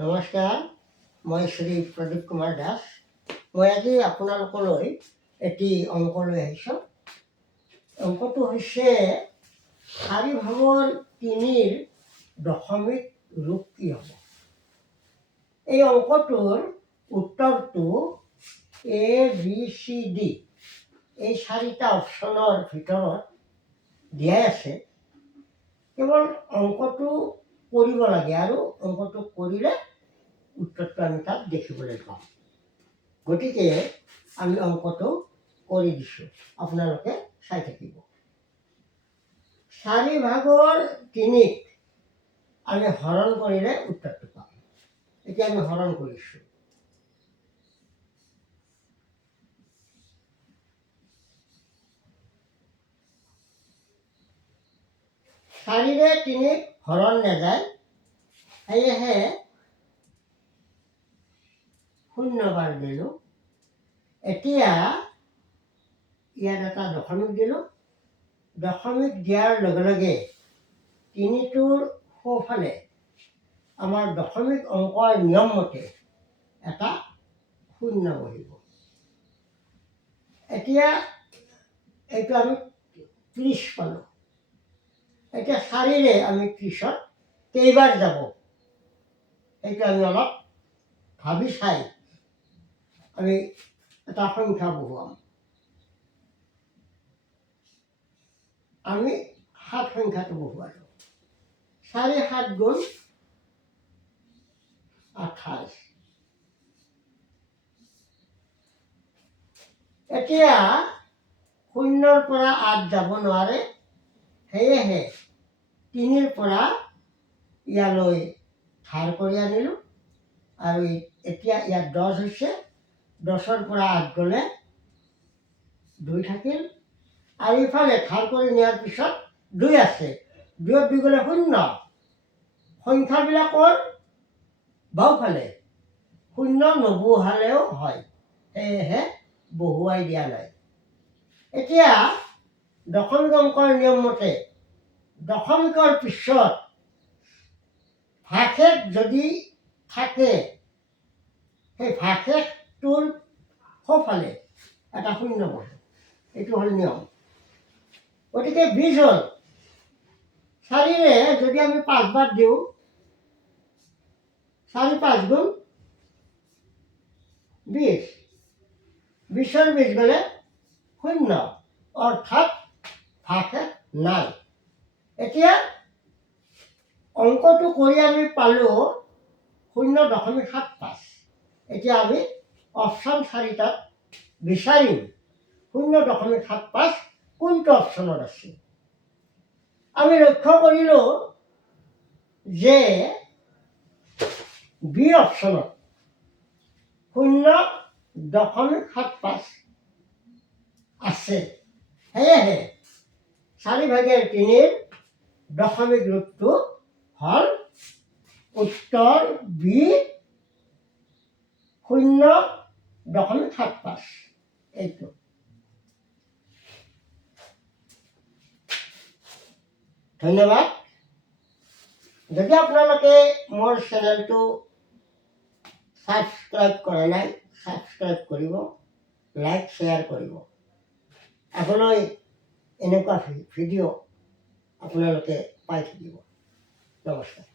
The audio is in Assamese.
নমস্কাৰ, মই শ্ৰী প্ৰদীপ কুমাৰ দাস। মই আজি আপোনালোকলৈ এটি অংক লৈ আহিছোঁ। অংকটো হৈছে 4/3 দশমিক ৰূপ কি হ'ব। এই অংকটোৰ উত্তৰটো ABCD এই 4টা অপশ্যনৰ ভিতৰত দিয়াই আছে। কেৱল অংকটো কৰিব লাগে আৰু অংকটো কৰিলে উত্তৰটো আমি তাত দেখিবলৈ পাম। গতিকে আমি অংকটো কৰি দিছোঁ, আপোনালোকে চাই থাকিব। 4/3 আমি হৰণ কৰিলে উত্তৰটো পাম। এতিয়া আমি হৰণ কৰিছোঁ। চাৰিৰে 3 হৰণ নাযায়, সেয়েহে 0 বাৰ দিলোঁ। এতিয়া ইয়াত এটা দশমিক দিলোঁ। দশমিক দিয়াৰ লগে লগে 3টোৰ সোঁফালে আমাৰ দশমিক অংকৰ নিয়ম মতে এটা 0 বহিব। এতিয়া এইটো আমি 30 পালোঁ। এতিয়া 4ৰে আমি 30ত কেইবাৰ যাব সেইটো আমি অলপ ভাবি চাই আমি এটা সংখ্যা বহুৱাম। আমি 7 সংখ্যাটো বহুৱালোঁ। 4 7 গুণ 28। এতিয়া 0ৰ পৰা 8 যাব নোৱাৰে, সেয়েহে 3ৰ পৰা ইয়ালৈ ধাৰ কৰি আনিলোঁ আৰু এতিয়া ইয়াত 10 হৈছে। 10ৰ পৰা 8 গ'লে 2 থাকিল আৰু ইফালে ধাৰ কৰি নিয়াৰ পিছত 2 আছে। 2ত 2 গ'লে 0। সংখ্যাবিলাকৰ বাওঁফালে 0 নবহালেও হয়, সেয়েহে বহুৱাই দিয়া নাই। এতিয়া দশমিক অংকৰ নিয়ম মতে দশমিকৰ পিছত ভাগশেষ যদি থাকে, সেই ভাগশেষটোৰ সোঁফালে এটা 0 বহে। এইটো হ'ল নিয়ম। গতিকে 20 হ'ল। 4ৰে যদি আমি 5 বাৰ দিওঁ, 4 5 গুণ 20। 20ৰ 20 গ'লে 0, অৰ্থাৎ ভাগশেষ নাই। এতিয়া অংকটো কৰি আমি পালোঁ 0.75। এতিয়া আমি অপশ্যন 4টাত বিচাৰিম 0.75 কোনটো অপশ্যনত আছে। আমি লক্ষ্য কৰিলোঁ যে বি অপশ্যনত 0.75 আছে। সেয়েহে 4/3 দশমিক ৰূপটো হ'ল উত্তৰ বি 0.75। এইটো ধন্যবাদ। যদি আপোনালোকে মোৰ চেনেলটো ছাবস্ক্ৰাইব কৰা নাই, ছাবস্ক্ৰাইব কৰিব, লাইক শ্বেয়াৰ কৰিব। আগলৈ এনেকুৱা ভিডিঅ' আপোনালোকে পাই থাকিব। নমস্কাৰ।